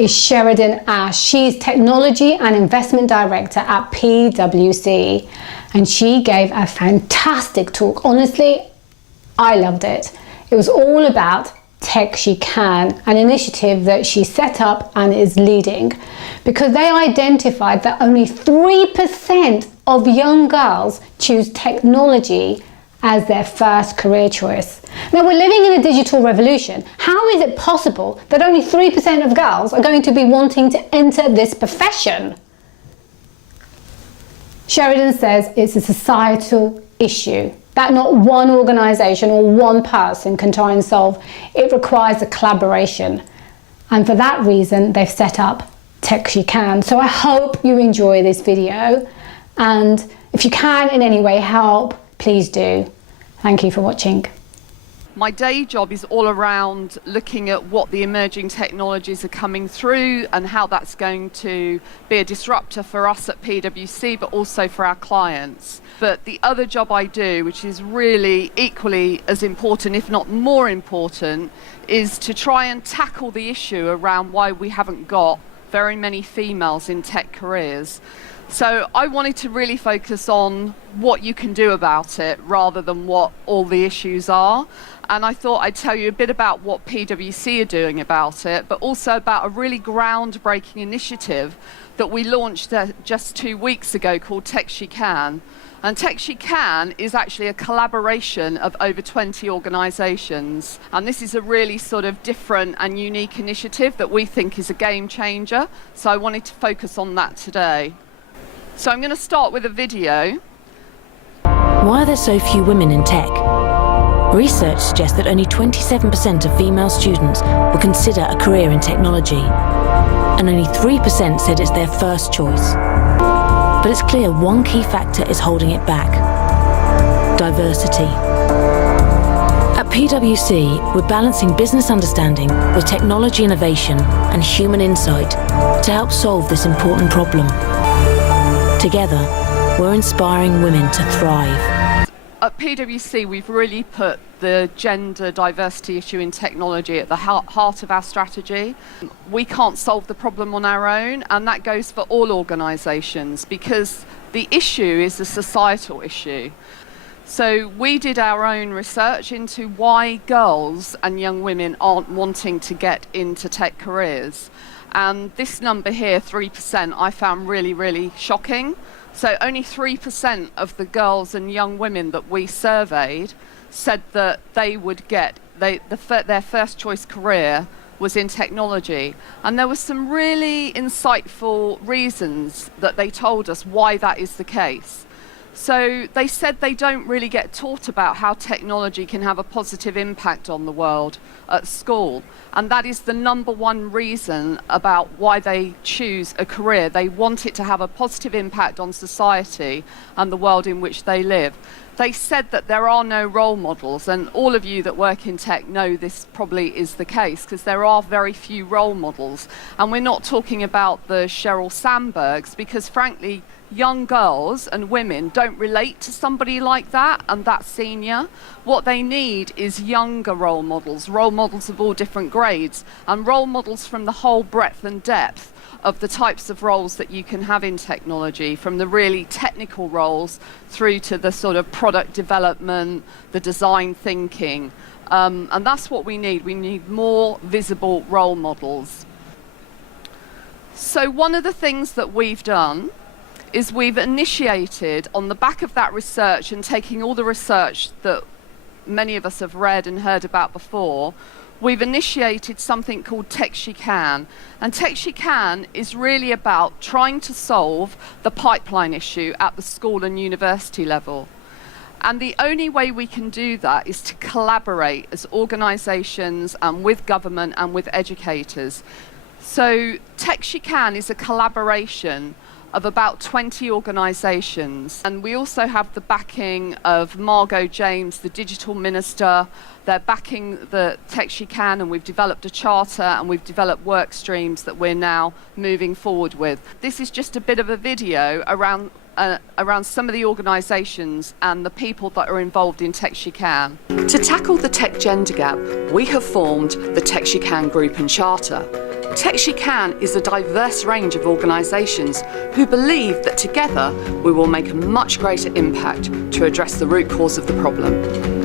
is Sheridan Ash. She's Technology and Investment Director at PwC, and she gave a fantastic talk. Honestly, I loved it. It was all about TechSheCan, an initiative that she set up and is leading, because they identified that only 3% of young girls choose technology as their first career choice. Now, we're living in a digital revolution. How is it possible that only 3% of girls are going to be wanting to enter this profession? Sheridan says it's a societal issue that not one organisation or one person can try and solve. It requires a collaboration. And for that reason, they've set up TechSheCan. So I hope you enjoy this video. And if you can in any way help, please do. Thank you for watching. My day job is all around looking at what the emerging technologies are coming through and how that's going to be a disruptor for us at PwC, but also for our clients. But the other job I do, which is really equally as important, if not more important, is to try and tackle the issue around why we haven't got very many females in tech careers. So I wanted to really focus on what you can do about it rather than what all the issues are. And I thought I'd tell you a bit about what PwC are doing about it, but also about a really groundbreaking initiative that we launched just 2 weeks ago called TechSheCan. And TechSheCan is actually a collaboration of over 20 organisations. And this is a really sort of different and unique initiative that we think is a game changer. So I wanted to focus on that today. So I'm going to start with a video. Why are there so few women in tech? Research suggests that only 27% of female students will consider a career in technology, and only 3% said it's their first choice. But it's clear one key factor is holding it back: diversity. At PwC, we're balancing business understanding with technology innovation and human insight to help solve this important problem. Together, we're inspiring women to thrive. At PwC, we've really put the gender diversity issue in technology at the heart of our strategy. We can't solve the problem on our own, and that goes for all organisations, because the issue is a societal issue. So we did our own research into why girls and young women aren't wanting to get into tech careers. And this number here, 3%, I found really, really shocking. So only 3% of the girls and young women that we surveyed said that they would get, their first choice career was in technology. And there were some really insightful reasons that they told us why that is the case. So they said they don't really get taught about how technology can have a positive impact on the world at school. And that is the number one reason about why they choose a career. They want it to have a positive impact on society and the world in which they live. They said that there are no role models, and all of you that work in tech know this probably is the case, because there are very few role models. And we're not talking about the Sheryl Sandbergs, because frankly, young girls and women don't relate to somebody like that and that senior. What they need is younger role models of all different grades, and role models from the whole breadth and depth of the types of roles that you can have in technology, from the really technical roles through to the sort of product development, the design thinking. And that's what we need. We need more visible role models. So one of the things that we've done is we've initiated, on the back of that research and taking all the research that many of us have read and heard about before, we've initiated something called TechSheCan. And TechSheCan is really about trying to solve the pipeline issue at the school and university level. And the only way we can do that is to collaborate as organisations and with government and with educators. So TechSheCan is a collaboration of about 20 organisations. And we also have the backing of Margot James, the digital minister. They're backing the TechSheCan, and we've developed a charter and we've developed work streams that we're now moving forward with. This is just a bit of a video around some of the organisations and the people that are involved in TechSheCan. To tackle the tech gender gap, we have formed the TechSheCan group and charter. TechSheCan is a diverse range of organisations who believe that together we will make a much greater impact to address the root cause of the problem.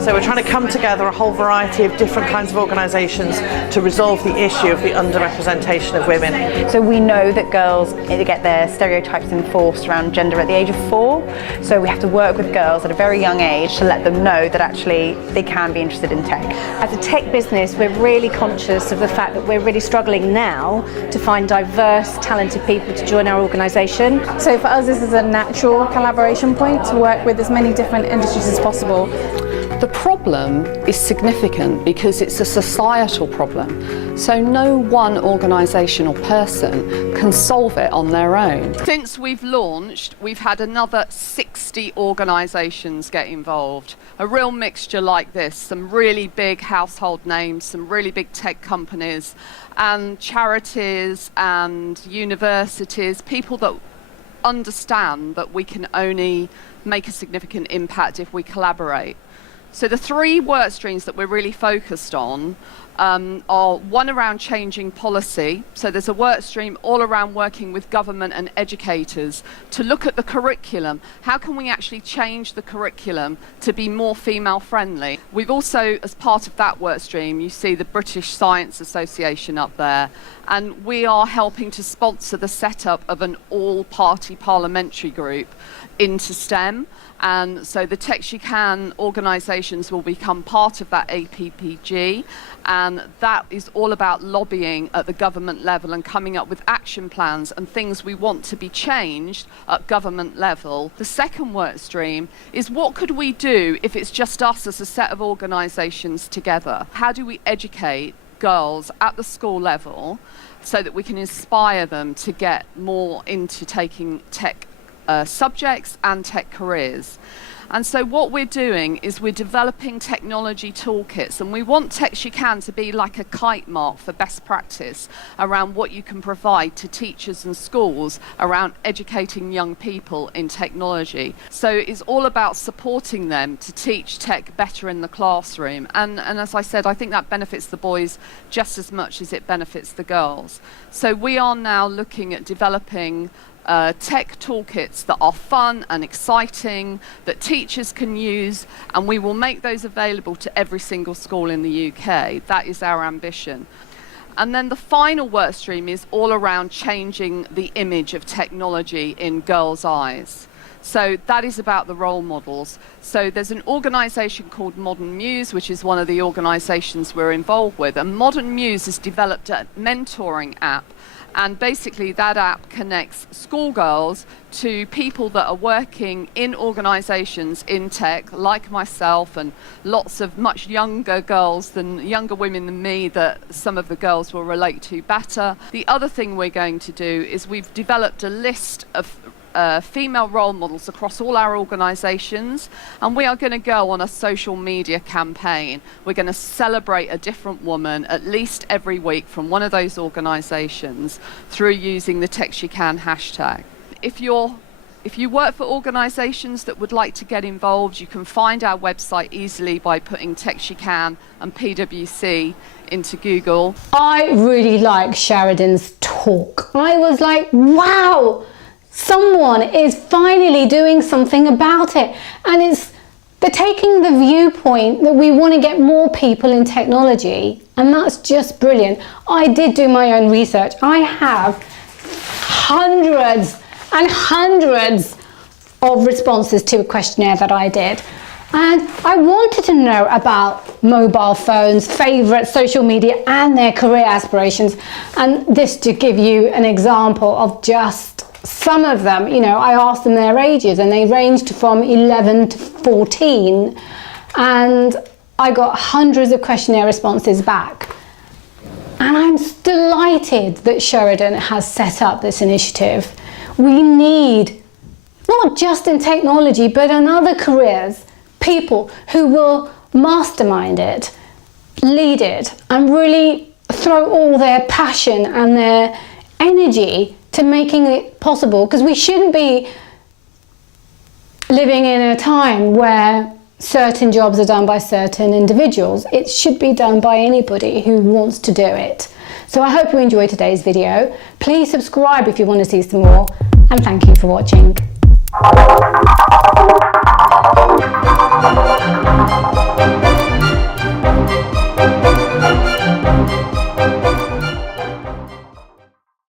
So we're trying to come together a whole variety of different kinds of organisations to resolve the issue of the underrepresentation of women. So we know that girls get their stereotypes enforced around gender at the age of 4. So we have to work with girls at a very young age to let them know that actually they can be interested in tech. As a tech business, we're really conscious of the fact that we're really struggling now to find diverse, talented people to join our organisation. So for us, this is a natural collaboration point to work with as many different industries as possible. The problem is significant because it's a societal problem, so no one organisation or person can solve it on their own. Since we've launched, we've had another 60 organisations get involved. A real mixture like this, some really big household names, some really big tech companies, and charities and universities, people that understand that we can only make a significant impact if we collaborate. So the 3 work streams that we're really focused on are one around changing policy. So there's a work stream all around working with government and educators to look at the curriculum. How can we actually change the curriculum to be more female friendly? We've also, as part of that work stream, you see the British Science Association up there, and we are helping to sponsor the setup of an all-party parliamentary group into STEM. And so the TechSheCan organisations will become part of that APPG, and that is all about lobbying at the government level and coming up with action plans and things we want to be changed at government level. The second work stream is what could we do if it's just us as a set of organisations together? How do we educate girls at the school level so that we can inspire them to get more into taking tech subjects and tech careers? And so what we're doing is we're developing technology toolkits, and we want TechSheCan to be like a kite mark for best practice around what you can provide to teachers and schools around educating young people in technology. So it's all about supporting them to teach tech better in the classroom. And as I said, I think that benefits the boys just as much as it benefits the girls. So we are now looking at developing tech toolkits that are fun and exciting, that teachers can use, and we will make those available to every single school in the UK. That is our ambition. And then the final work stream is all around changing the image of technology in girls' eyes. So that is about the role models. So there's an organisation called Modern Muse, which is one of the organisations we're involved with, and Modern Muse has developed a mentoring app. And basically that app connects schoolgirls to people that are working in organisations in tech, like myself, and lots of much younger women than me that some of the girls will relate to better. The other thing we're going to do is we've developed a list of female role models across all our organisations, and we are going to go on a social media campaign. We're going to celebrate a different woman at least every week from one of those organisations through using the TechSheCan hashtag. If you work for organisations that would like to get involved, you can find our website easily by putting TechSheCan and PwC into Google. I really like Sheridan's talk. I was like, wow! Someone is finally doing something about it, and they're taking the viewpoint that we want to get more people in technology, and that's just brilliant. I did do my own research. I have hundreds and hundreds of responses to a questionnaire that I did, and I wanted to know about mobile phones, favourite social media, and their career aspirations. And this to give you an example of just some of them, I asked them their ages, and they ranged from 11 to 14, and I got hundreds of questionnaire responses back. And I'm delighted that Sheridan has set up this initiative. We need, not just in technology, but in other careers, people who will mastermind it, lead it, and really throw all their passion and their energy to making it possible, because we shouldn't be living in a time where certain jobs are done by certain individuals. It should be done by anybody who wants to do it. So I hope you enjoyed today's video. Please subscribe if you want to see some more, and thank you for watching.